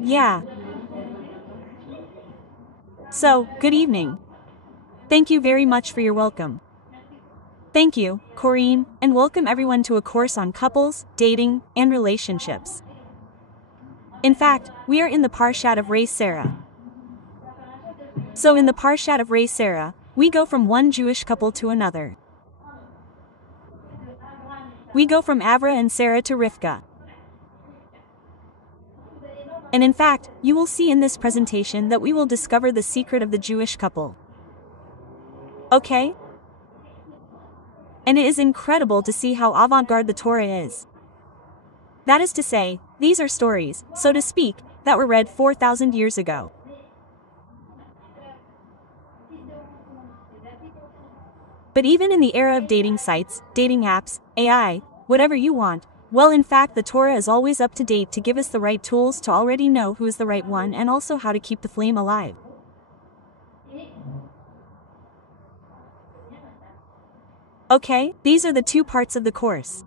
Yeah. So, good evening. Thank you very much for your welcome. Thank you, Corinne, and welcome everyone to a course on couples, dating, and relationships. In fact, we are in the Parshat of Hayé Sarah. So in the Parshat of Hayé Sarah, we go from one Jewish couple to another. We go from Avra and Sarah to Rivka. And in fact, you will see in this presentation that we will discover the secret of the Jewish couple. Okay? And it is incredible to see how avant-garde the Torah is. That is to say, these are stories, so to speak, that were read 4,000 years ago. But even in the era of dating sites, dating apps, AI, whatever you want, well, in fact, the Torah is always up to date to give us the right tools to already know who is the right one and also how to keep the flame alive. Okay, these are the two parts of the course.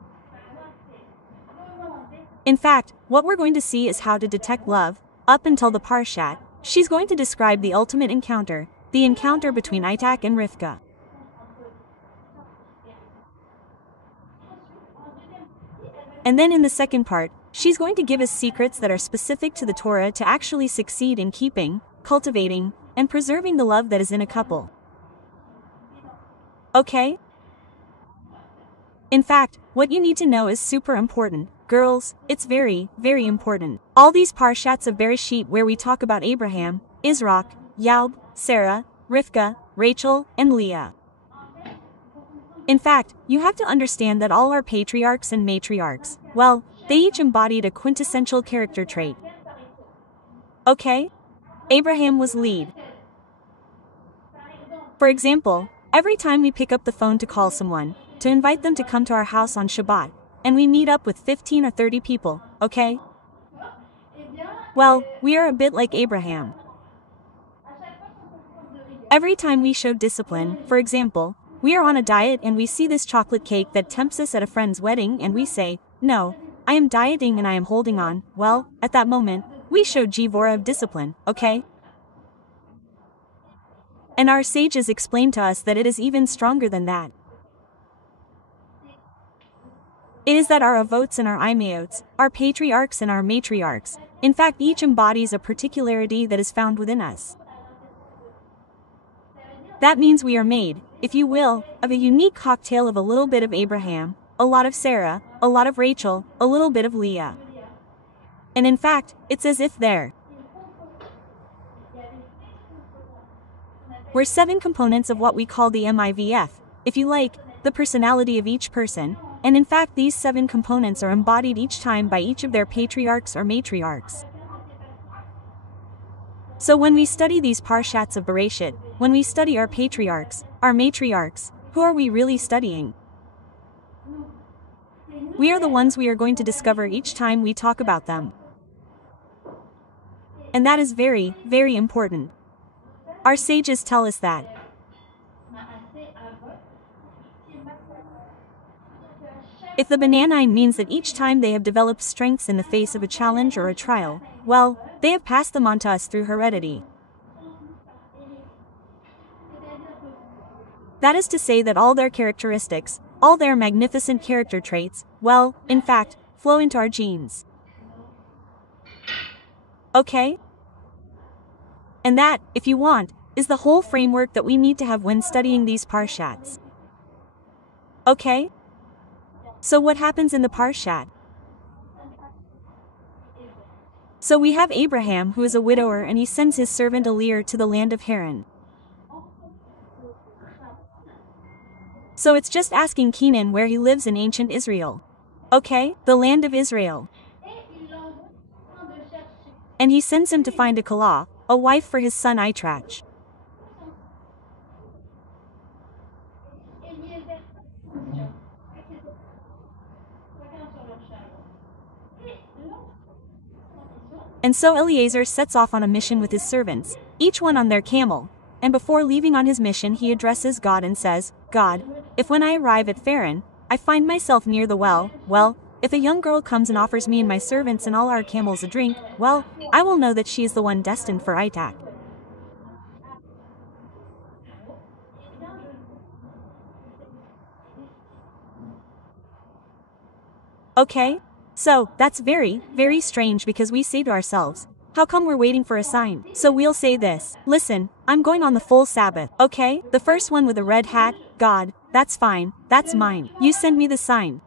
In fact, what we're going to see is how to detect love. Up until the Parshat, she's going to describe the ultimate encounter, the encounter between Isaac and Rivka. And then in the second part, she's going to give us secrets that are specific to the Torah to actually succeed in keeping, cultivating, and preserving the love that is in a couple. Okay? In fact, what you need to know is super important. Girls, it's very, very important. All these parshats of Bereshit where we talk about Abraham, Isaac, Yaub, Sarah, Rivka, Rachel, and Leah. In fact, you have to understand that all our patriarchs and matriarchs, well, they each embodied a quintessential character trait. Okay? Abraham was lead. For example, every time we pick up the phone to call someone, to invite them to come to our house on Shabbat, and we meet up with 15 or 30 people, okay? Well, we are a bit like Abraham. Every time we show discipline, for example, we are on a diet and we see this chocolate cake that tempts us at a friend's wedding and we say, no, I am dieting and I am holding on. Well, at that moment, we show Gevura of discipline, okay? And our sages explain to us that it is even stronger than that. It is that our avots and our imayots, our patriarchs and our matriarchs, in fact each embodies a particularity that is found within us. That means we are made, if you will, of a unique cocktail of a little bit of Abraham, a lot of Sarah, a lot of Rachel, a little bit of Leah. And in fact, it's as if there were 7 components of what we call the MIVF, if you like, the personality of each person, and in fact these 7 components are embodied each time by each of their patriarchs or matriarchs. So when we study these parshats of Bereshit, when we study our patriarchs, our matriarchs, who are we really studying? We are the ones we are going to discover each time we talk about them. And that is very, very important. Our sages tell us that. If the bananine means that each time they have developed strengths in the face of a challenge or a trial, well, they have passed them on to us through heredity. That is to say that all their characteristics, all their magnificent character traits, well, in fact, flow into our genes. Okay? And that, if you want, is the whole framework that we need to have when studying these parshats. Okay? So what happens in the parshat? So we have Abraham who is a widower and he sends his servant Eliezer to the land of Haran. So it's just asking Kenan where he lives in ancient Israel. Okay, the land of Israel. And he sends him to find a Kala, a wife for his son Itrach. And so Eliezer sets off on a mission with his servants, each one on their camel, and before leaving on his mission he addresses God and says, God, if when I arrive at Haran, I find myself near the well, if a young girl comes and offers me and my servants and all our camels a drink, well, I will know that she is the one destined for Itak. Okay? So, that's very, very strange because we say to ourselves, how come we're waiting for a sign? So we'll say this, listen, I'm going on the full Sabbath, okay? The first one with a red hat, God, that's fine, that's mine. You send me the sign.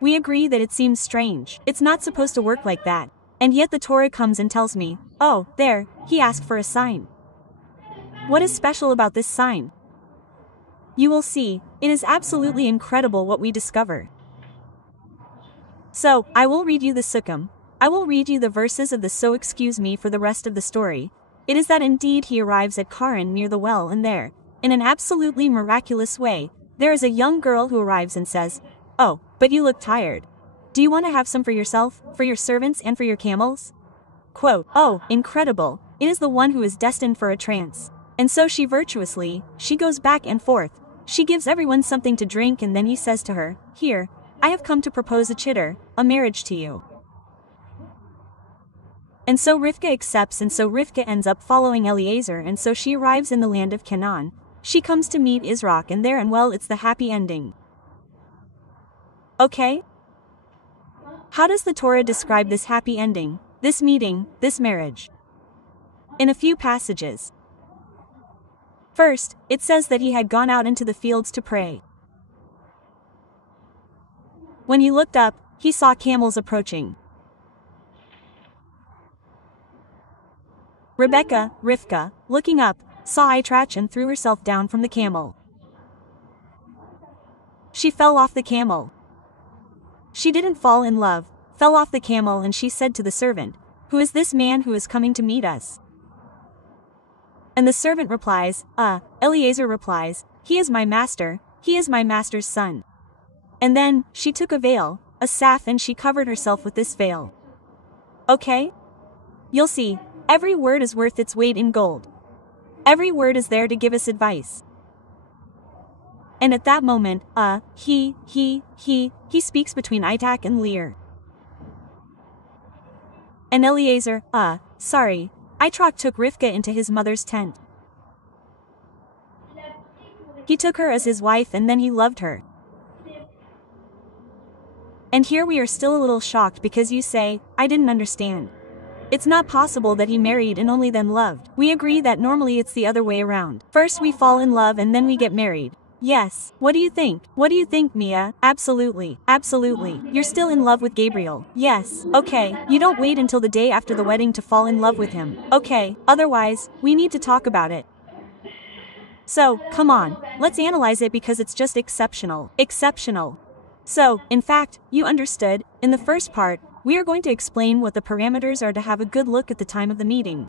We agree that it seems strange. It's not supposed to work like that. And yet the Torah comes and tells me, oh, there, he asked for a sign. What is special about this sign? You will see, it is absolutely incredible what we discover. So, I will read you the Sukkim. I will read you the verses of the so excuse me for the rest of the story. It is that indeed he arrives at Karan near the well and there, in an absolutely miraculous way, there is a young girl who arrives and says, oh, but you look tired. Do you want to have some for yourself, for your servants and for your camels? Quote, oh, incredible, it is the one who is destined for a trance. And so she goes back and forth. She gives everyone something to drink and then he says to her, here, I have come to propose a chitter, a marriage to you. And so Rivka accepts and so Rivka ends up following Eliezer and so she arrives in the land of Canaan. She comes to meet Israq and there and well it's the happy ending. Okay? How does the Torah describe this happy ending, this meeting, this marriage? In a few passages. First, it says that he had gone out into the fields to pray. When he looked up, he saw camels approaching. Rivka, looking up, saw Itrach and threw herself down from the camel. She fell off the camel. She didn't fall in love, fell off the camel and she said to the servant, who is this man who is coming to meet us? And the servant replies, Eliezer replies, he is my master, he is my master's son. And then, she took a veil, a saf and she covered herself with this veil. Okay? You'll see, every word is worth its weight in gold. Every word is there to give us advice. And at that moment, he speaks between Itak and Lear. And Eliezer, sorry, Itrach took Rivka into his mother's tent. He took her as his wife and then he loved her. And here we are still a little shocked because you say, I didn't understand. It's not possible that he married and only then loved. We agree that normally it's the other way around. First we fall in love and then we get married. Yes. What do you think? What do you think, Mia? Absolutely. Absolutely. You're still in love with Gabriel. Yes. Okay. You don't wait until the day after the wedding to fall in love with him. Okay. Otherwise, we need to talk about it. So, come on. Let's analyze it because it's just exceptional. Exceptional. So, in fact, you understood, in the first part, we are going to explain what the parameters are to have a good look at the time of the meeting.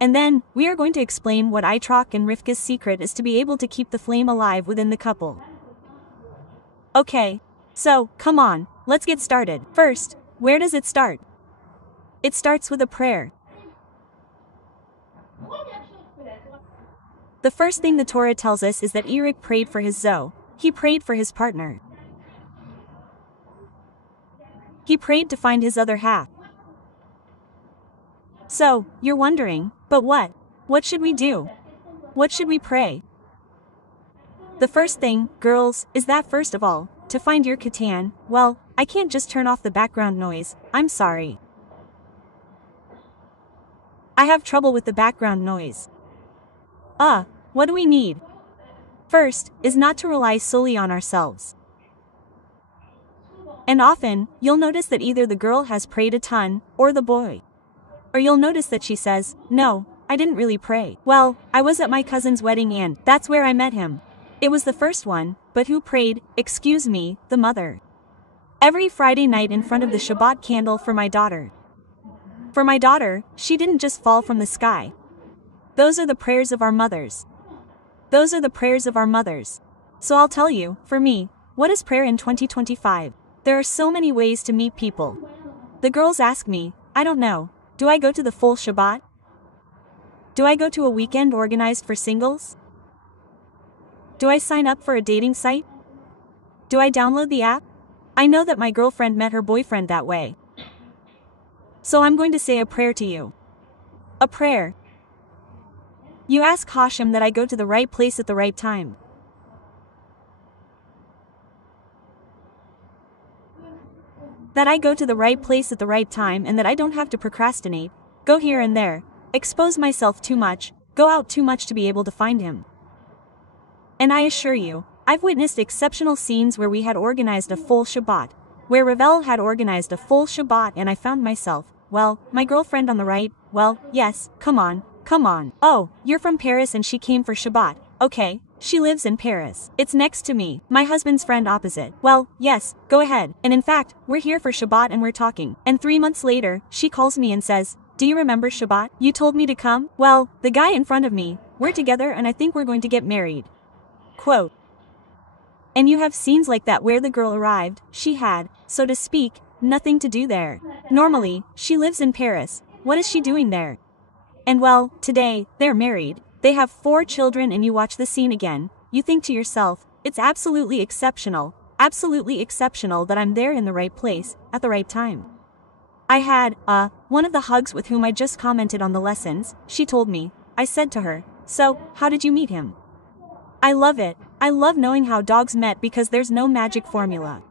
And then, we are going to explain what Itrach and Rivka's secret is to be able to keep the flame alive within the couple. Okay. So, come on, let's get started. First, where does it start? It starts with a prayer. The first thing the Torah tells us is that Eric prayed for his Zoe. He prayed for his partner. He prayed to find his other half. So, you're wondering, but what? What should we do? What should we pray? The first thing, girls, is that first of all, to find your Katan, well, I can't just turn off the background noise, I'm sorry. I have trouble with the background noise. What do we need? First, is not to rely solely on ourselves. And often, you'll notice that either the girl has prayed a ton, or the boy. Or you'll notice that she says, no, I didn't really pray. Well, I was at my cousin's wedding and that's where I met him. It was the first one, but who prayed? Excuse me, the mother. Every Friday night in front of the Shabbat candle for my daughter. For my daughter, she didn't just fall from the sky. Those are the prayers of our mothers. Those are the prayers of our mothers. So I'll tell you, for me, what is prayer in 2025? There are so many ways to meet people. The girls ask me, I don't know, do I go to the full Shabbat? Do I go to a weekend organized for singles? Do I sign up for a dating site? Do I download the app? I know that my girlfriend met her boyfriend that way. So I'm going to say a prayer to you. A prayer. You ask Hashem that I go to the right place at the right time. That I go to the right place at the right time and that I don't have to procrastinate, go here and there, expose myself too much, go out too much to be able to find him. And I assure you, I've witnessed exceptional scenes where we had organized a full Shabbat, where Ravel had organized a full Shabbat and I found myself, well, my girlfriend on the right, well, yes, come on. Oh, you're from Paris and she came for Shabbat, okay, she lives in Paris. It's next to me, my husband's friend opposite. Well, yes, go ahead. And in fact, we're here for Shabbat and we're talking. And 3 months later, she calls me and says, do you remember Shabbat? You told me to come? Well, the guy in front of me, we're together and I think we're going to get married. Quote. And you have scenes like that where the girl arrived, she had, so to speak, nothing to do there. Normally, she lives in Paris, what is she doing there? And well, today, they're married, they have 4 children and you watch the scene again, you think to yourself, it's absolutely exceptional that I'm there in the right place, at the right time. I had, one of the hugs with whom I just commented on the lessons, she told me, I said to her, so, how did you meet him? I love it, I love knowing how dogs met because there's no magic formula.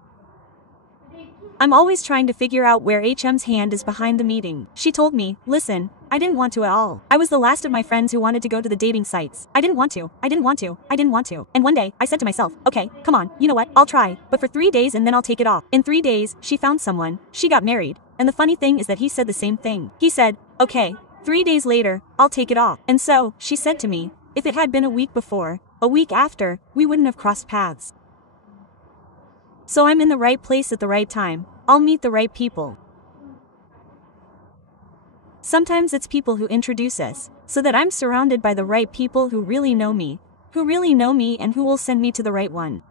I'm always trying to figure out where HM's hand is behind the meeting. She told me, listen, I didn't want to at all. I was the last of my friends who wanted to go to the dating sites. I didn't want to. And one day, I said to myself, okay, come on, you know what, I'll try, but for 3 days and then I'll take it off. In 3 days, she found someone, she got married, and the funny thing is that he said the same thing. He said, okay, 3 days later, I'll take it off. And so, she said to me, if it had been a week before, a week after, we wouldn't have crossed paths. So I'm in the right place at the right time, I'll meet the right people. Sometimes it's people who introduce us, so that I'm surrounded by the right people who really know me and who will send me to the right one.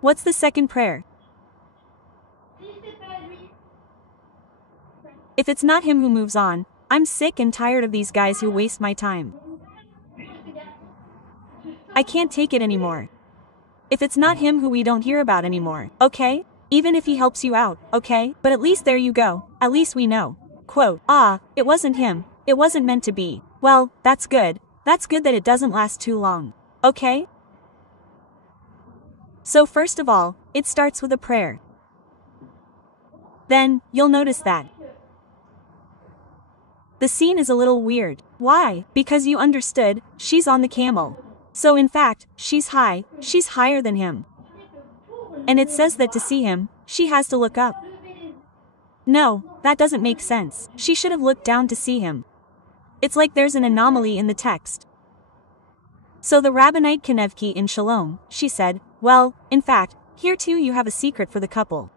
What's the second prayer? If it's not him who moves on, I'm sick and tired of these guys who waste my time. I can't take it anymore. If it's not him who we don't hear about anymore, okay? Even if he helps you out, okay? But at least there you go, at least we know. Quote, it wasn't him, it wasn't meant to be. Well, that's good that it doesn't last too long. Okay? So first of all, it starts with a prayer. Then, you'll notice that the scene is a little weird. Why? Because you understood, she's on the camel. So in fact, she's higher than him. And it says that to see him, she has to look up. No, that doesn't make sense. She should have looked down to see him. It's like there's an anomaly in the text. So the Rabbanite Kanevki in Shalom, she said, well, in fact, here too you have a secret for the couple.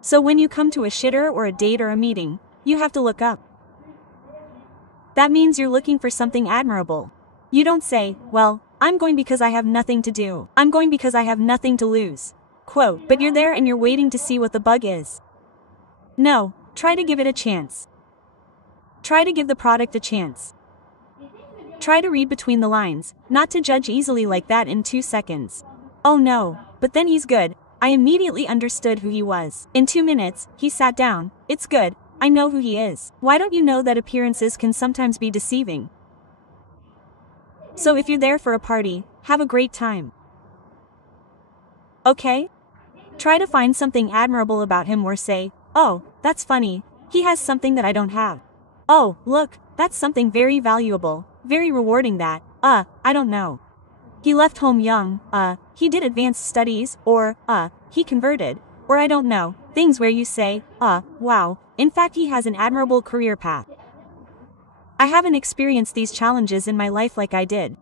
So when you come to a shitter or a date or a meeting, you have to look up. That means you're looking for something admirable. You don't say, well, I'm going because I have nothing to do. I'm going because I have nothing to lose. Quote, but you're there and you're waiting to see what the bug is. No, try to give it a chance. Try to give the product a chance. Try to read between the lines, not to judge easily like that in 2 seconds. Oh no, but then he's good. I immediately understood who he was. In 2 minutes, he sat down. It's good, I know who he is. Why don't you know that appearances can sometimes be deceiving? So if you're there for a party, have a great time. Okay? Try to find something admirable about him or say, oh, that's funny, he has something that I don't have. Oh, look, that's something very valuable, very rewarding that, I don't know. He left home young, he did advanced studies, or, he converted, or I don't know, things where you say, wow, in fact he has an admirable career path. I haven't experienced these challenges in my life like I did.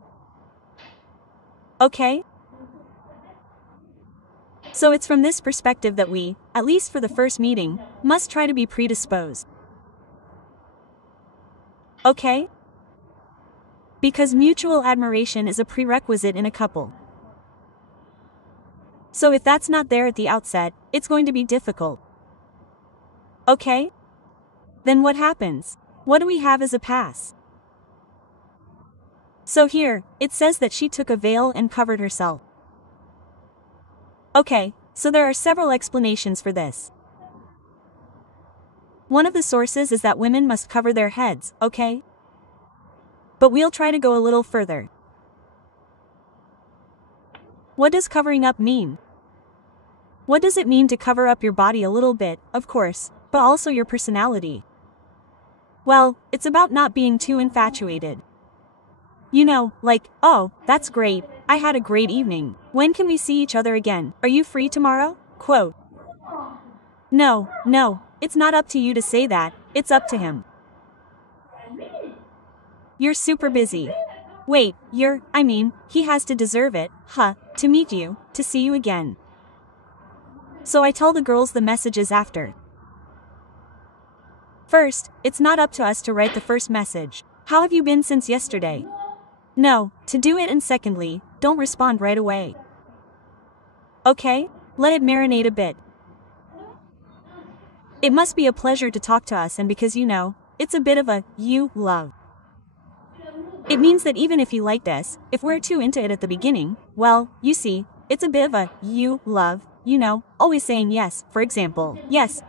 Okay? So it's from this perspective that we, at least for the first meeting, must try to be predisposed. Okay? Because mutual admiration is a prerequisite in a couple. So if that's not there at the outset, it's going to be difficult. Okay? Then what happens? What do we have as a pass? So here, it says that she took a veil and covered herself. Okay, so there are several explanations for this. One of the sources is that women must cover their heads, okay? But we'll try to go a little further. What does covering up mean? What does it mean to cover up your body a little bit, of course, but also your personality? Well, it's about not being too infatuated. You know, like, oh, that's great, I had a great evening. When can we see each other again? Are you free tomorrow? Quote. No, it's not up to you to say that, it's up to him. You're super busy. Wait, he has to deserve it, to meet you, to see you again. So I tell the girls the messages after. First, it's not up to us to write the first message. How have you been since yesterday? No, to do it, and secondly, don't respond right away. Okay? Let it marinate a bit. It must be a pleasure to talk to us, and because it's a bit of a you love. It means that even if you like us, if we're too into it at the beginning, well, you see, it's a bit of a you love, always saying yes, for example. Yes,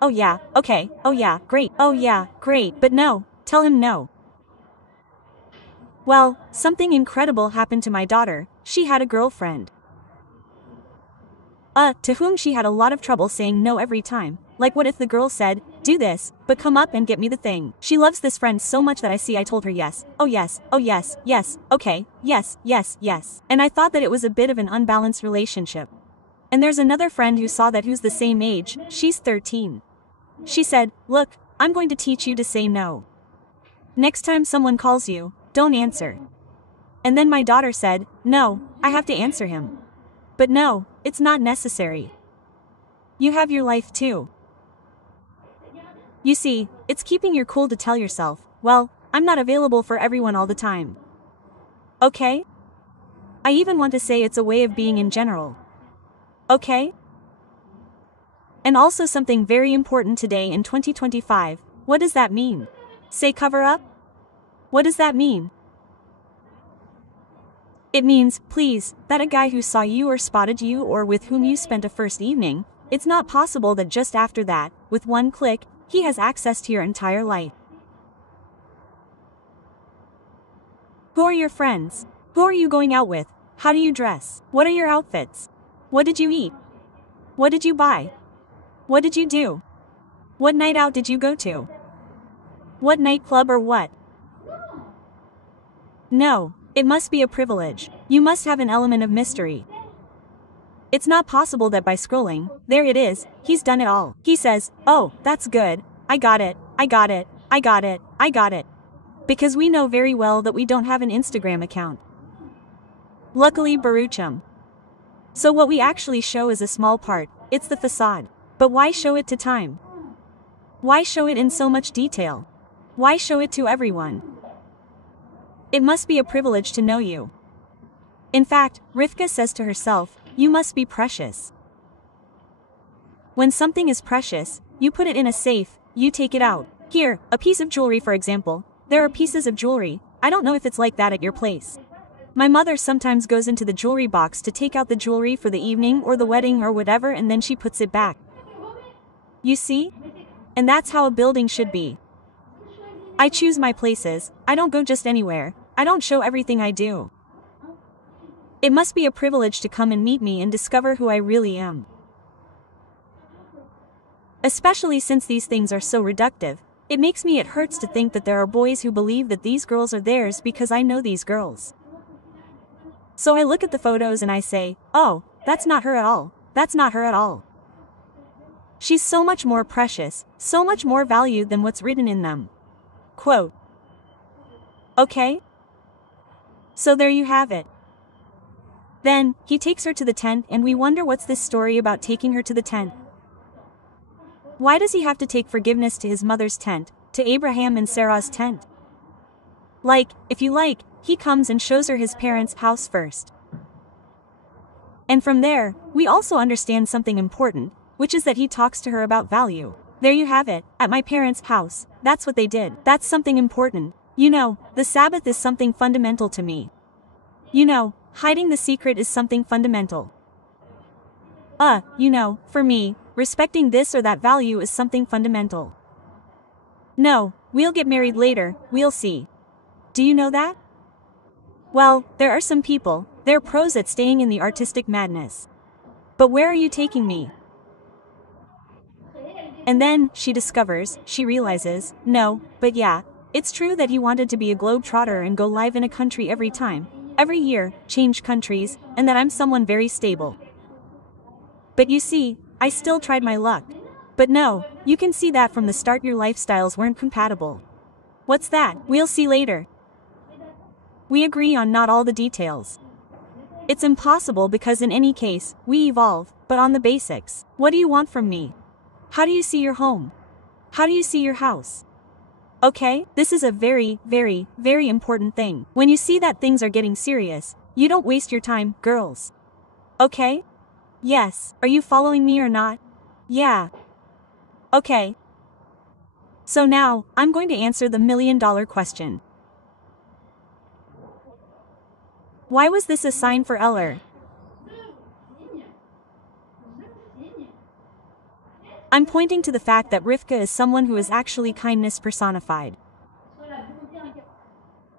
oh yeah, okay, oh yeah, great, but no, tell him no. Well, something incredible happened to my daughter. She had a girlfriend. To whom she had a lot of trouble saying no every time. Like, what if the girl said, do this, but come up and get me the thing? She loves this friend so much that I told her yes, oh yes, okay, yes. And I thought that it was a bit of an unbalanced relationship. And there's another friend who saw that, who's the same age, she's 13. She said, look, I'm going to teach you to say no. Next time someone calls you, don't answer. And then my daughter said, no, I have to answer him. But no, it's not necessary. You have your life too. You see, it's keeping your cool to tell yourself, well, I'm not available for everyone all the time. Okay? I even want to say it's a way of being in general. Okay? And also something very important today in 2025, what does that mean? Say cover up? What does that mean? It means, please, that a guy who saw you or spotted you or with whom you spent a first evening, it's not possible that just after that, with one click, he has access to your entire life. Who are your friends? Who are you going out with? How do you dress? What are your outfits? What did you eat? What did you buy? What did you do? What night out did you go to? What nightclub or what? No, it must be a privilege. You must have an element of mystery. It's not possible that by scrolling, there it is, he's done it all. He says, oh, that's good, I got it. Because we know very well that we don't have an Instagram account. Luckily, Baruchum. So what we actually show is a small part, it's the facade. But why show it to time? Why show it in so much detail? Why show it to everyone? It must be a privilege to know you. In fact, Rivka says to herself, you must be precious. When something is precious, you put it in a safe, you take it out. Here, a piece of jewelry for example. There are pieces of jewelry, I don't know if it's like that at your place. My mother sometimes goes into the jewelry box to take out the jewelry for the evening or the wedding or whatever, and then she puts it back. You see? And that's how a building should be. I choose my places, I don't go just anywhere, I don't show everything I do. It must be a privilege to come and meet me and discover who I really am. Especially since these things are so reductive, it hurts to think that there are boys who believe that these girls are theirs because I know these girls. So I look at the photos and I say, oh, that's not her at all, that's not her at all. She's so much more precious, so much more valued than what's written in them. Quote. Okay? So there you have it. Then, he takes her to the tent and we wonder what's this story about taking her to the tent. Why does he have to take forgiveness to his mother's tent, to Abraham and Sarah's tent? Like, if you like, he comes and shows her his parents' house first. And from there, we also understand something important, which is that he talks to her about value. There you have it, at my parents' house, that's what they did. That's something important. You know, the Sabbath is something fundamental to me. You know, hiding the secret is something fundamental. You know, for me, respecting this or that value is something fundamental. No, we'll get married later, we'll see. Do you know that? Well, there are some people, they're pros at staying in the artistic madness. But where are you taking me? And then, she realizes, no, but yeah, it's true that he wanted to be a globetrotter and go live in a country every time, every year, change countries, and that I'm someone very stable. But you see, I still tried my luck. But no, you can see that from the start your lifestyles weren't compatible. What's that? We'll see later. We agree on not all the details. It's impossible because in any case, we evolve, but on the basics. What do you want from me? How do you see your home? How do you see your house? Okay, this is a very, very, very important thing. When you see that things are getting serious, you don't waste your time, girls. Okay? Yes, are you following me or not? Yeah. Okay. So now, I'm going to answer the million-dollar question. Why was this a sign for Eller? I'm pointing to the fact that Rivka is someone who is actually kindness personified.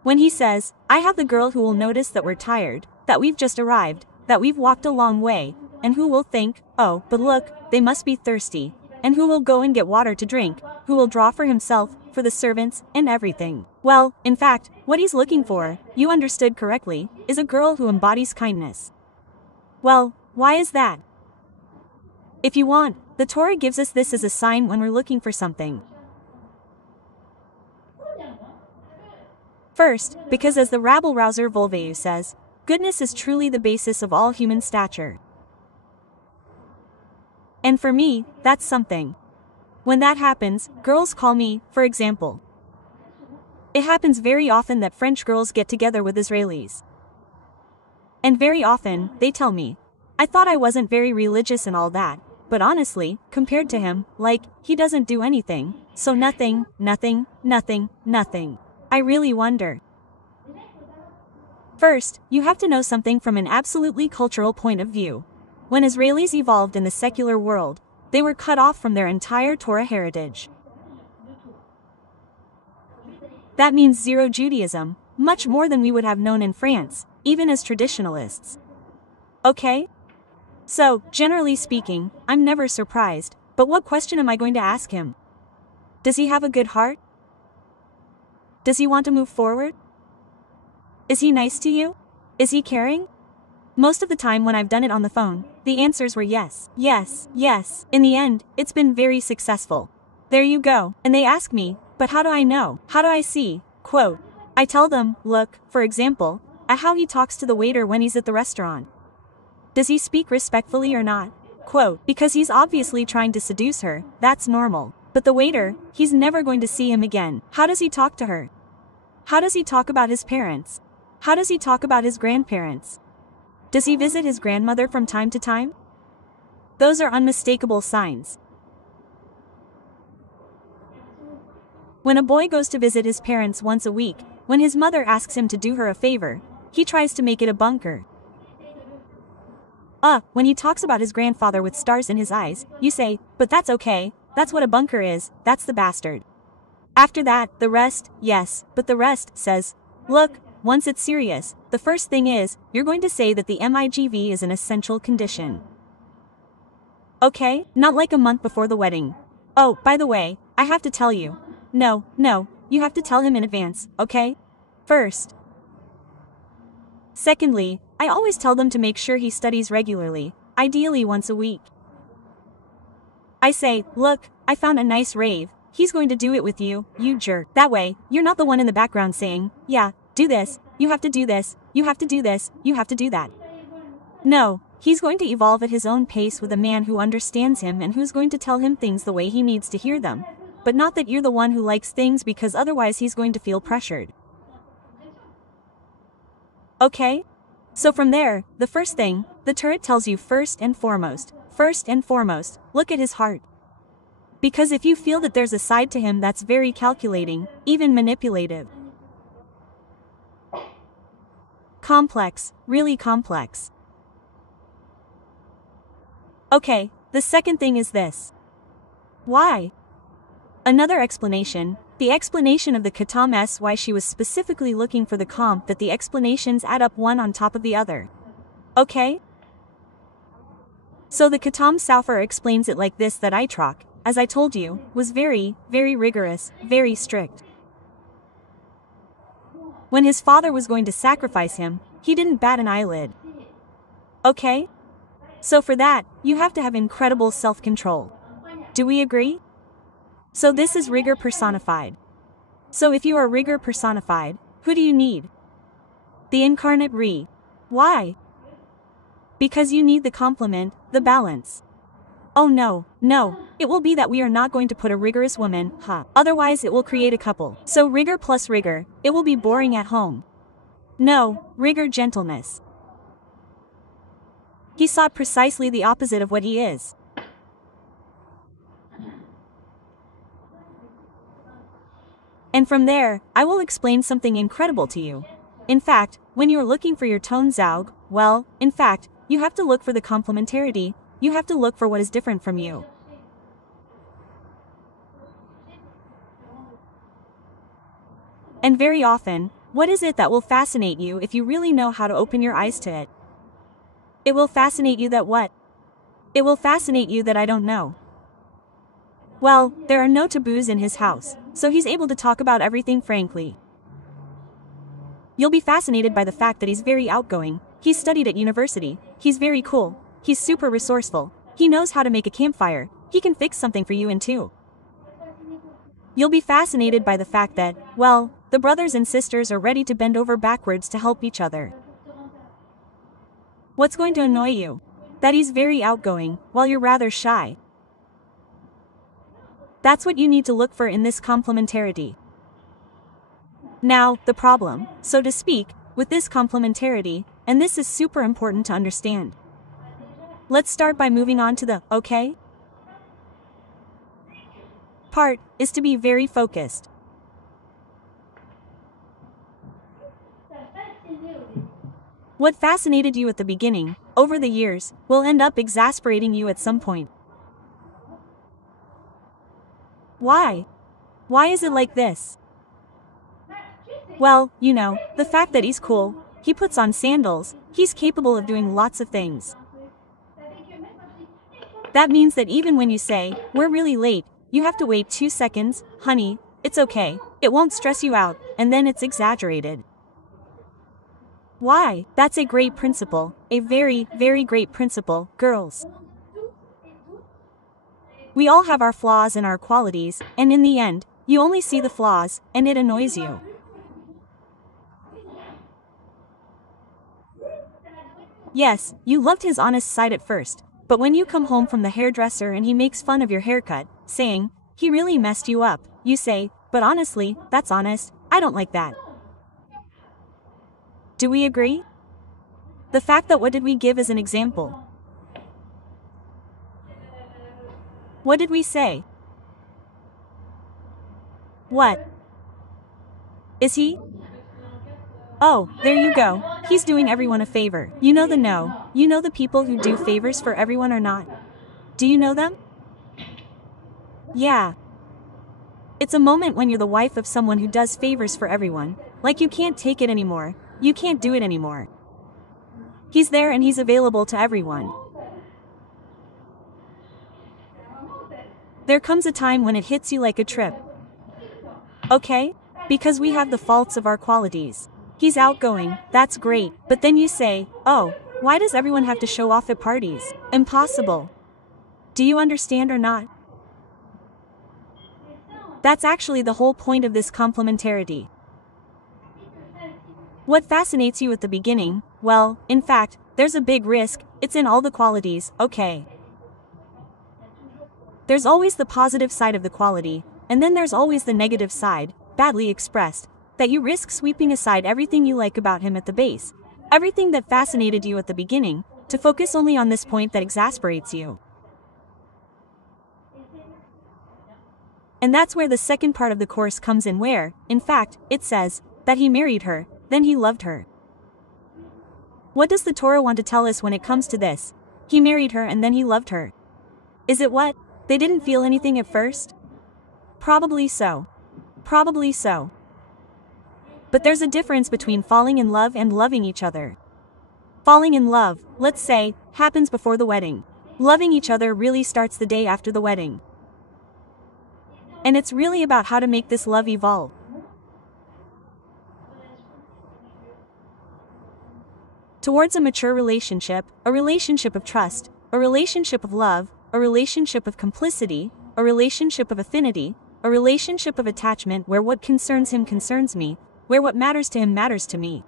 When he says, I have the girl who will notice that we're tired, that we've just arrived, that we've walked a long way, and who will think, oh, but look, they must be thirsty, and who will go and get water to drink, who will draw for himself, for the servants, and everything. Well, in fact, what he's looking for, you understood correctly, is a girl who embodies kindness. Well, why is that? If you want, the Torah gives us this as a sign when we're looking for something. First, because as the Rabble Rouser Volveu says, goodness is truly the basis of all human stature. And for me, that's something. When that happens, girls call me, for example. It happens very often that French girls get together with Israelis. And very often, they tell me, I thought I wasn't very religious and all that, but honestly, compared to him, like, he doesn't do anything, so nothing, nothing, nothing, nothing. I really wonder. First, you have to know something from an absolutely cultural point of view. When Israelis evolved in the secular world, they were cut off from their entire Torah heritage. That means zero Judaism, much more than we would have known in France, even as traditionalists. Okay? So, generally speaking, I'm never surprised, but what question am I going to ask him? Does he have a good heart? Does he want to move forward? Is he nice to you? Is he caring? Most of the time when I've done it on the phone, the answers were yes, yes, yes. In the end, it's been very successful. There you go. And they ask me, but how do I know? How do I see? Quote. I tell them, look, for example, at how he talks to the waiter when he's at the restaurant. Does he speak respectfully or not? Quote. Because he's obviously trying to seduce her, that's normal. But the waiter, he's never going to see him again. How does he talk to her? How does he talk about his parents? How does he talk about his grandparents? Does he visit his grandmother from time to time? Those are unmistakable signs. When a boy goes to visit his parents once a week, when his mother asks him to do her a favor, he tries to make it a bunker. When he talks about his grandfather with stars in his eyes, you say, but that's okay, that's what a bunker is, that's the bastard. After that, the rest, yes, but the rest, says, look, once it's serious, the first thing is, you're going to say that the MIGV is an essential condition. Okay, not like a month before the wedding. Oh, by the way, I have to tell you. No, you have to tell him in advance, okay? First. Secondly, I always tell them to make sure he studies regularly, ideally once a week. I say, look, I found a nice rave, he's going to do it with you, you jerk. That way, you're not the one in the background saying, yeah, do this, you have to do this, you have to do this, you have to do that. No, he's going to evolve at his own pace with a man who understands him and who's going to tell him things the way he needs to hear them. But not that you're the one who likes things because otherwise he's going to feel pressured. Okay? So from there, the first thing, the Torah tells you first and foremost, look at his heart. Because if you feel that there's a side to him that's very calculating, even manipulative, Complex, really complex. Okay, the second thing is this. Why? Another explanation, the explanation of the katam s why she was specifically looking for the comp that the explanations add up one on top of the other. Okay? So the katam Saufer explains it like this that Itrok, as I told you, was very, very rigorous, very strict. When his father was going to sacrifice him, he didn't bat an eyelid. Okay? So for that, you have to have incredible self-control. Do we agree? So this is rigor personified. So if you are rigor personified, who do you need? The incarnate Re. Why? Because you need the complement, the balance. Oh no, it will be that we are not going to put a rigorous woman, otherwise it will create a couple. So rigor plus rigor, it will be boring at home. No, rigor gentleness. He sought precisely the opposite of what he is. And from there, I will explain something incredible to you. In fact, when you are looking for your tone Zaug, well, in fact, you have to look for the complementarity, you have to look for what is different from you. And very often, what is it that will fascinate you if you really know how to open your eyes to it? It will fascinate you that what? It will fascinate you that I don't know. Well, there are no taboos in his house, so he's able to talk about everything frankly. You'll be fascinated by the fact that he's very outgoing, he's studied at university, he's very cool, he's super resourceful, he knows how to make a campfire, he can fix something for you in 2. You'll be fascinated by the fact that, well, the brothers and sisters are ready to bend over backwards to help each other. What's going to annoy you? That he's very outgoing, while you're rather shy. That's what you need to look for in this complementarity. Now, the problem, so to speak, with this complementarity, and this is super important to understand. Let's start by moving on to the, okay? Part, is to be very focused. What fascinated you at the beginning, over the years, will end up exasperating you at some point. Why? Why is it like this? Well, you know, the fact that he's cool, he puts on sandals, he's capable of doing lots of things. That means that even when you say, we're really late, you have to wait 2 seconds, honey, it's okay, it won't stress you out, and then it's exaggerated. Why? That's a great principle, a very, very great principle, girls. We all have our flaws and our qualities, and in the end, you only see the flaws, and it annoys you. Yes, you loved his honest side at first, but when you come home from the hairdresser and he makes fun of your haircut, saying, he really messed you up, you say, but honestly, that's honest, I don't like that. Do we agree? The fact that what did we give as an example? What did we say? What? Is he? Oh, there you go. He's doing everyone a favor. You know you know the people who do favors for everyone or not? Do you know them? Yeah. It's a moment when you're the wife of someone who does favors for everyone, like you can't take it anymore, you can't do it anymore. He's there and he's available to everyone. There comes a time when it hits you like a trip. Okay? Because we have the faults of our qualities. He's outgoing, that's great, but then you say, oh, why does everyone have to show off at parties? Impossible. Do you understand or not? That's actually the whole point of this complementarity. What fascinates you at the beginning, well, in fact, there's a big risk, it's in all the qualities, okay. There's always the positive side of the quality, and then there's always the negative side, badly expressed, that you risk sweeping aside everything you like about him at the base, everything that fascinated you at the beginning, to focus only on this point that exasperates you. And that's where the second part of the course comes in where, in fact, it says, that he married her, then he loved her. What does the Torah want to tell us when it comes to this? He married her and then he loved her. Is it what? They didn't feel anything at first? Probably so. Probably so. But there's a difference between falling in love and loving each other. Falling in love, let's say, happens before the wedding. Loving each other really starts the day after the wedding. And it's really about how to make this love evolve. Towards a mature relationship, a relationship of trust, a relationship of love, a relationship of complicity, a relationship of affinity, a relationship of attachment where what concerns him concerns me, where what matters to him matters to me.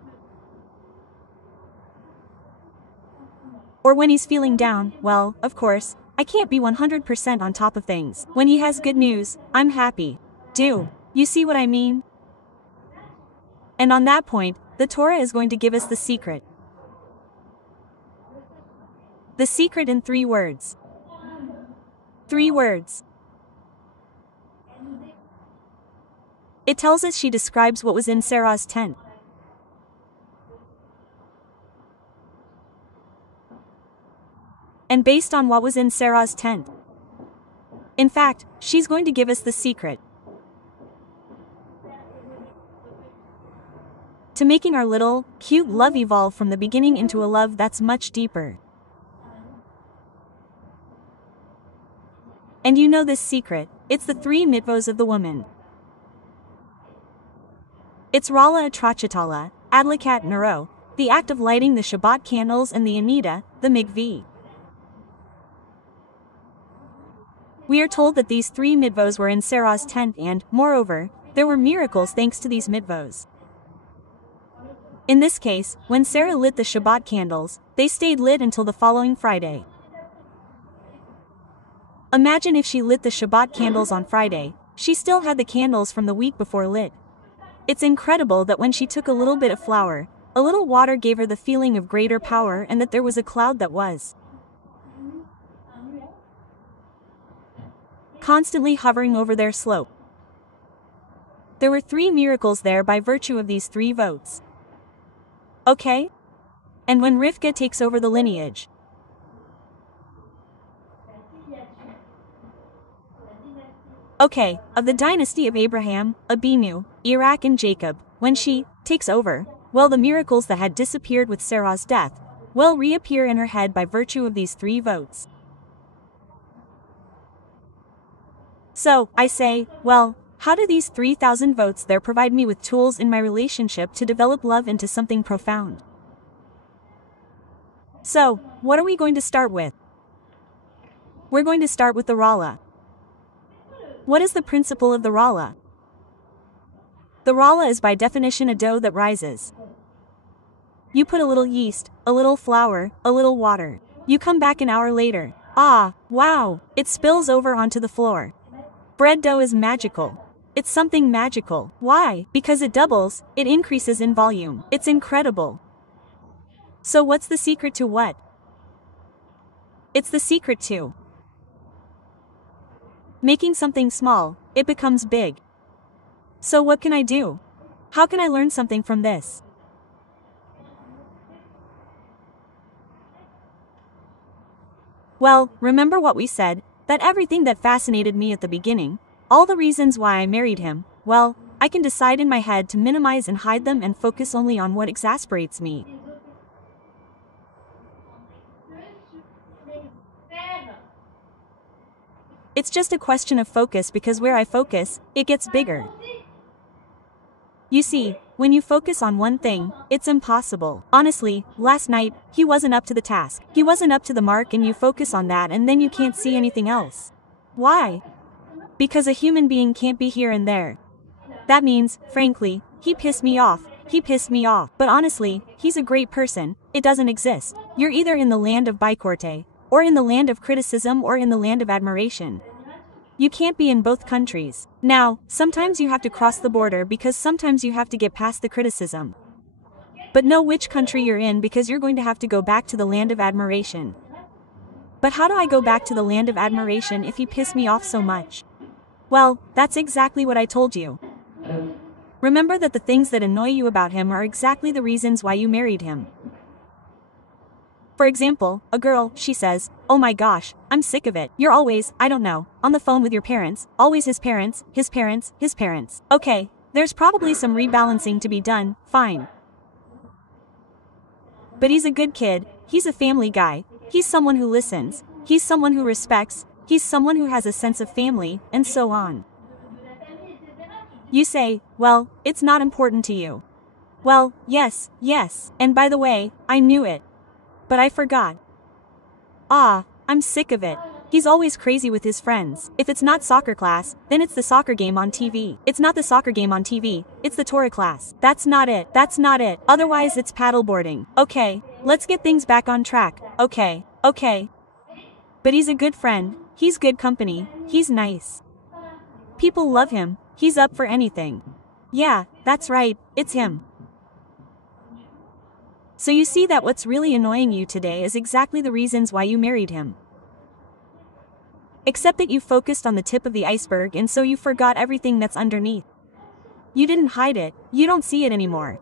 Or when he's feeling down, well, of course, I can't be 100% on top of things. When he has good news, I'm happy. Do you see what I mean? And on that point, the Torah is going to give us the secret. The secret in 3 words. 3 words. It tells us she describes what was in Sarah's tent. And based on what was in Sarah's tent. In fact, she's going to give us the secret to making our little, cute love evolve from the beginning into a love that's much deeper. And you know this secret, it's the 3 mitvos of the woman. It's Rala Atrachatala, Adlakat Nero, the act of lighting the Shabbat candles, and the Anita, the mikveh. We are told that these 3 mitvos were in Sarah's tent and, moreover, there were miracles thanks to these mitvos. In this case, when Sarah lit the Shabbat candles, they stayed lit until the following Friday. Imagine if she lit the Shabbat candles on Friday, she still had the candles from the week before lit. It's incredible that when she took a little bit of flour, a little water gave her the feeling of greater power, and that there was a cloud that was constantly hovering over their slope. There were 3 miracles there by virtue of these 3 votes. Okay? And when Rivka takes over the lineage, okay, of the dynasty of Abraham, Abinu, Iraq and Jacob, when she takes over, well, the miracles that had disappeared with Sarah's death will reappear in her head by virtue of these 3 votes. So, I say, well, how do these 3,000 votes there provide me with tools in my relationship to develop love into something profound? So, what are we going to start with? We're going to start with the Rala. What is the principle of the Rala? The Rala is by definition a dough that rises. You put a little yeast, a little flour, a little water. You come back an hour later. Ah, wow, it spills over onto the floor. Bread dough is magical. It's something magical. Why? Because it doubles, it increases in volume. It's incredible. So what's the secret to what? It's the secret to making something small, it becomes big. So what can I do? How can I learn something from this? Well, remember what we said, that everything that fascinated me at the beginning, all the reasons why I married him, well, I can decide in my head to minimize and hide them and focus only on what exasperates me. It's just a question of focus, because where I focus, it gets bigger. You see, when you focus on one thing, it's impossible. Honestly, last night, he wasn't up to the task. He wasn't up to the mark, and you focus on that and then you can't see anything else. Why? Because a human being can't be here and there. That means, frankly, he pissed me off. He pissed me off. But honestly, he's a great person. It doesn't exist. You're either in the land of Baikorte, or in the land of criticism, or in the land of admiration. You can't be in both countries. Now, sometimes you have to cross the border because sometimes you have to get past the criticism. But know which country you're in, because you're going to have to go back to the land of admiration. But how do I go back to the land of admiration if he pissed me off so much? Well, that's exactly what I told you. Remember that the things that annoy you about him are exactly the reasons why you married him. For example, a girl, she says, "Oh my gosh, I'm sick of it. You're always, I don't know, on the phone with your parents, always his parents, his parents, his parents." Okay, there's probably some rebalancing to be done, fine. But he's a good kid, he's a family guy, he's someone who listens, he's someone who respects, he's someone who has a sense of family, and so on. You say, well, it's not important to you. Well, yes, and by the way, I knew it. But I forgot. I'm sick of it. He's always crazy with his friends. If it's not soccer class, then it's the soccer game on TV. It's not the soccer game on TV, it's the Torah class. That's not it. Otherwise it's paddleboarding. Okay, let's get things back on track. Okay. But he's a good friend, he's good company, he's nice. People love him, he's up for anything. Yeah, that's right, it's him. So you see that what's really annoying you today is exactly the reasons why you married him. Except that you focused on the tip of the iceberg and so you forgot everything that's underneath. You didn't hide it, you don't see it anymore.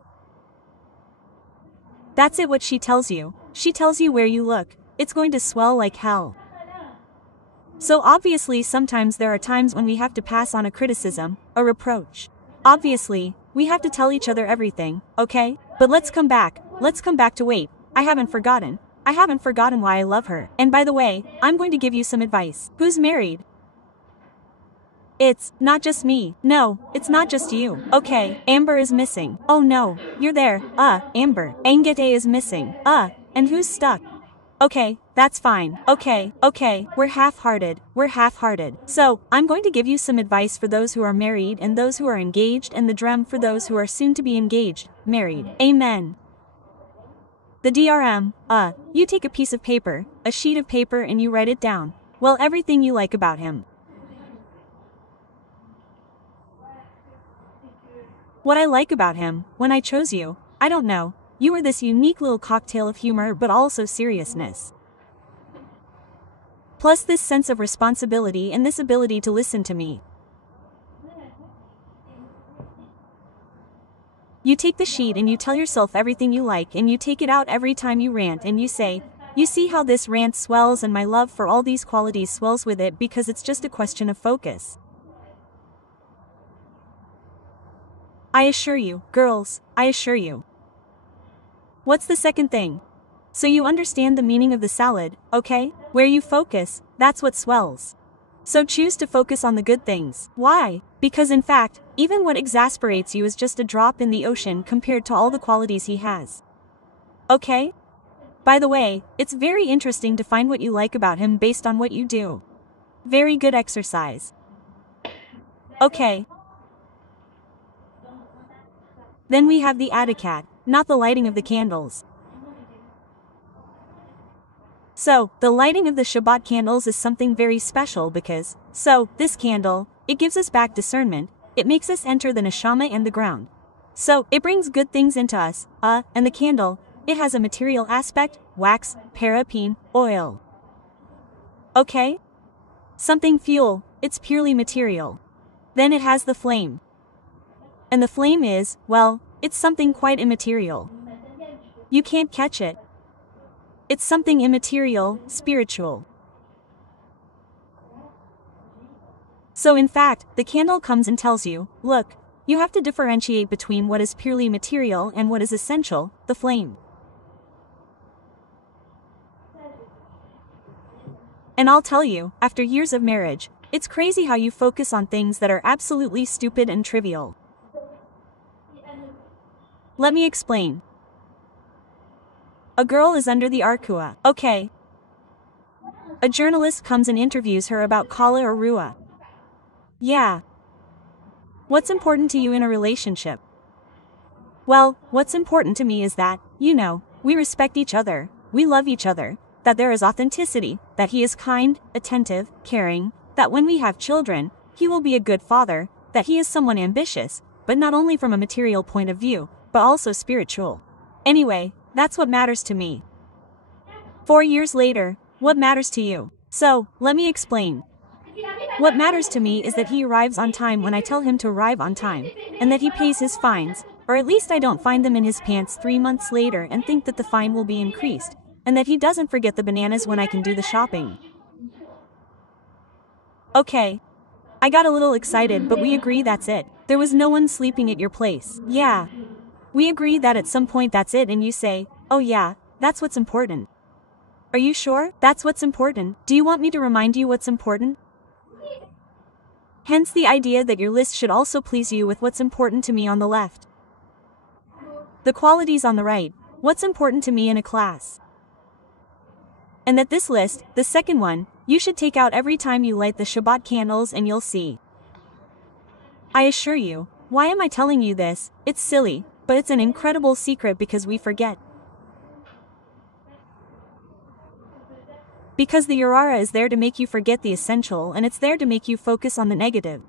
That's it what she tells you. She tells you where you look, it's going to swell like hell. So obviously sometimes there are times when we have to pass on a criticism, a reproach. Obviously, we have to tell each other everything, okay? But let's come back to wait, I haven't forgotten why I love her. And by the way, I'm going to give you some advice. Who's married? It's not just me. No, it's not just you. Okay, Amber is missing. Oh no, you're there. Amber. Angete is missing. And who's stuck? Okay, that's fine. Okay, we're half-hearted. So, I'm going to give you some advice for those who are married and those who are engaged and the DREM for those who are soon to be engaged, married. Amen. The DRM, you take a piece of paper, a sheet of paper and you write it down. Well, everything you like about him. What I like about him, when I chose you, I don't know. You were this unique little cocktail of humor but also seriousness. Plus this sense of responsibility and this ability to listen to me. You take the sheet and you tell yourself everything you like and you take it out every time you rant and you say, you see how this rant swells and my love for all these qualities swells with it because it's just a question of focus. I assure you, girls, I assure you. What's the second thing? So you understand the meaning of the salad, okay? Where you focus, that's what swells. So choose to focus on the good things. Why? Because in fact, even what exasperates you is just a drop in the ocean compared to all the qualities he has. Okay? By the way, it's very interesting to find what you like about him based on what you do. Very good exercise. Okay. Then we have the etiquette, not the lighting of the candles. So, the lighting of the Shabbat candles is something very special because, this candle, it gives us back discernment, it makes us enter the neshama and the ground. So, it brings good things into us, and the candle, it has a material aspect, wax, paraffin, oil. Okay? Something fuel, it's purely material. Then it has the flame. And the flame is, well, it's something quite immaterial. You can't catch it. It's something immaterial, spiritual. So in fact, the candle comes and tells you, look, you have to differentiate between what is purely material and what is essential, the flame. And I'll tell you, after years of marriage, it's crazy how you focus on things that are absolutely stupid and trivial. Let me explain. A girl is under the arkua. Okay. A journalist comes and interviews her about kala or rua. Yeah. What's important to you in a relationship? Well, what's important to me is that, we respect each other, we love each other, that there is authenticity, that he is kind, attentive, caring, that when we have children, he will be a good father, that he is someone ambitious, but not only from a material point of view, but also spiritual. Anyway, that's what matters to me. 4 years later, what matters to you? So, let me explain. What matters to me is that he arrives on time when I tell him to arrive on time, and that he pays his fines, or at least I don't find them in his pants 3 months later and think that the fine will be increased, and that he doesn't forget the bananas when I can do the shopping. Okay. I got a little excited, but we agree that's it. There was no one sleeping at your place. Yeah. We agree that at some point that's it, and you say, oh yeah, that's what's important. Are you sure? That's what's important. Do you want me to remind you what's important? Hence the idea that your list should also please you with what's important to me on the left. The qualities on the right, what's important to me in a class. And that this list, the second one, you should take out every time you light the Shabbat candles, and you'll see. I assure you, why am I telling you this? It's silly, but it's an incredible secret because we forget. Because the Urara is there to make you forget the essential, and it's there to make you focus on the negative.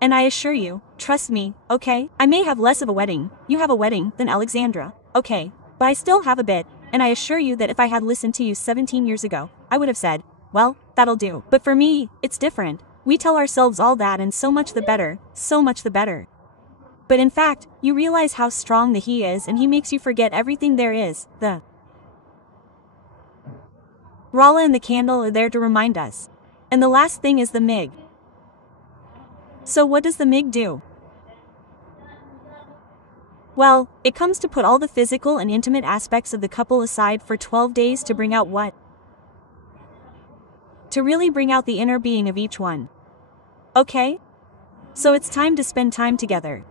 And I assure you, trust me, okay? I may have less of a wedding, you have a wedding, than Alexandra, okay? But I still have a bit, and I assure you that if I had listened to you 17 years ago, I would have said, well, that'll do. But for me, it's different. We tell ourselves all that, and so much the better, so much the better. But in fact, you realize how strong the He is, and He makes you forget everything there is. The Rala and the candle are there to remind us. And the last thing is the Mig. So what does the Mig do? Well, it comes to put all the physical and intimate aspects of the couple aside for 12 days to bring out what? To really bring out the inner being of each one. Okay? So it's time to spend time together.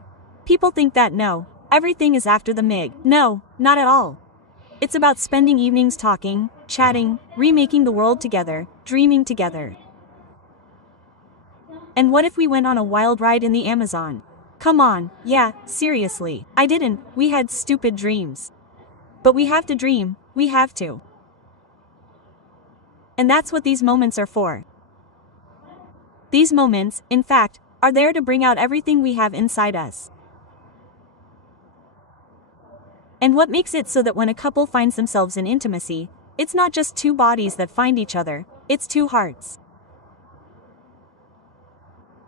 People think that no, everything is after the Mig. No, not at all. It's about spending evenings talking, chatting, remaking the world together, dreaming together. And what if we went on a wild ride in the Amazon? Come on, yeah, seriously. I didn't, we had stupid dreams. But we have to dream, we have to. And that's what these moments are for. These moments, in fact, are there to bring out everything we have inside us. And what makes it so that when a couple finds themselves in intimacy, it's not just two bodies that find each other, it's two hearts.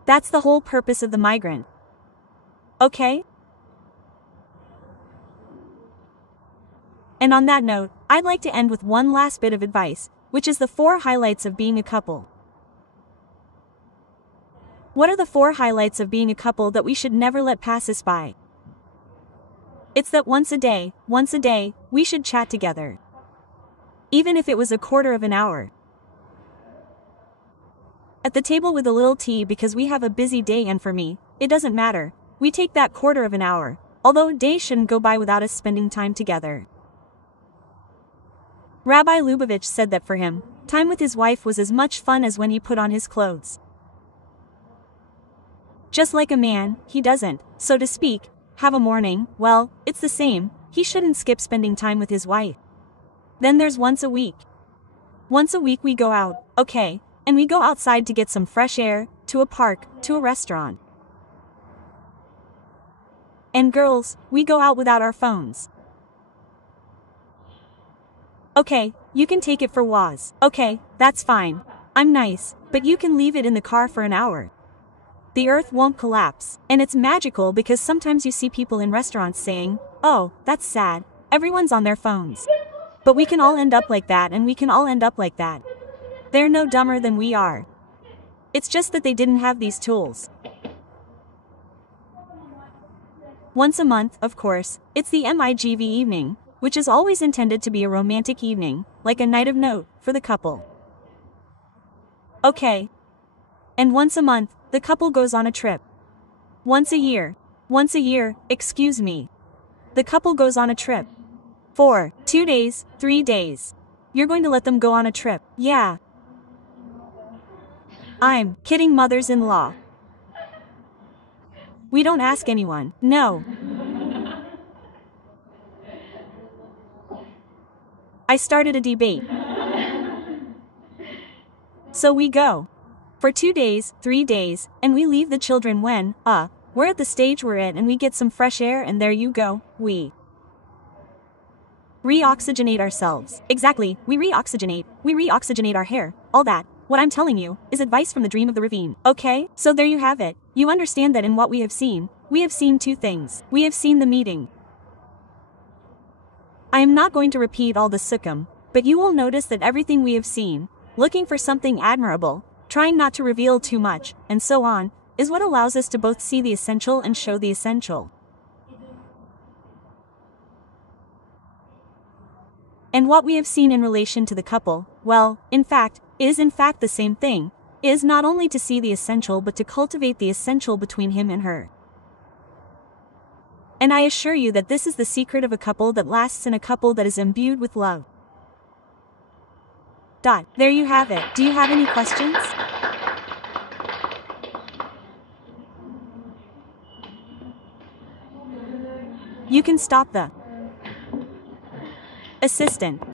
That's the whole purpose of the migrant. Okay? And on that note, I'd like to end with one last bit of advice, which is the 4 highlights of being a couple. What are the 4 highlights of being a couple that we should never let pass us by? It's that once a day, we should chat together. Even if it was a quarter of an hour. At the table with a little tea because we have a busy day, and for me, it doesn't matter. We take that quarter of an hour, although a day shouldn't go by without us spending time together. Rabbi Lubavitch said that for him, time with his wife was as much fun as when he put on his clothes. Just like a man, he doesn't, so to speak, have a morning, well, it's the same, he shouldn't skip spending time with his wife. Then there's once a week. Once a week we go out, okay, and we go outside to get some fresh air, to a park, to a restaurant. And girls, we go out without our phones. Okay, you can take it for Waz. Okay, that's fine. I'm nice, but you can leave it in the car for an hour. The earth won't collapse, and it's magical because sometimes you see people in restaurants saying, oh, that's sad, everyone's on their phones. But we can all end up like that, and we can all end up like that. They're no dumber than we are. It's just that they didn't have these tools. Once a month, of course, it's the MIGV evening, which is always intended to be a romantic evening, like a night of note, for the couple. Okay. And once a month, the couple goes on a trip. Once a year, excuse me. The couple goes on a trip. 4, 2 days, 3 days. You're going to let them go on a trip, yeah. I'm kidding, mothers-in-law. We don't ask anyone, no. I started a debate. So we go. For 2 days, 3 days, and we leave the children when, we're at the stage we're at, and we get some fresh air, and there you go, we re-oxygenate ourselves. Exactly, we re-oxygenate our hair, all that. What I'm telling you is advice from the dream of the ravine. Okay, so there you have it. You understand that in what we have seen 2 things. We have seen the meeting I am not going to repeat all the sukkum, but you will notice that everything we have seen, looking for something admirable, trying not to reveal too much, and so on, is what allows us to both see the essential and show the essential. And what we have seen in relation to the couple, well, in fact, is in fact the same thing, is not only to see the essential but to cultivate the essential between him and her. And I assure you that this is the secret of a couple that lasts and a couple that is imbued with love. There you have it. Do you have any questions? You can stop the assistant.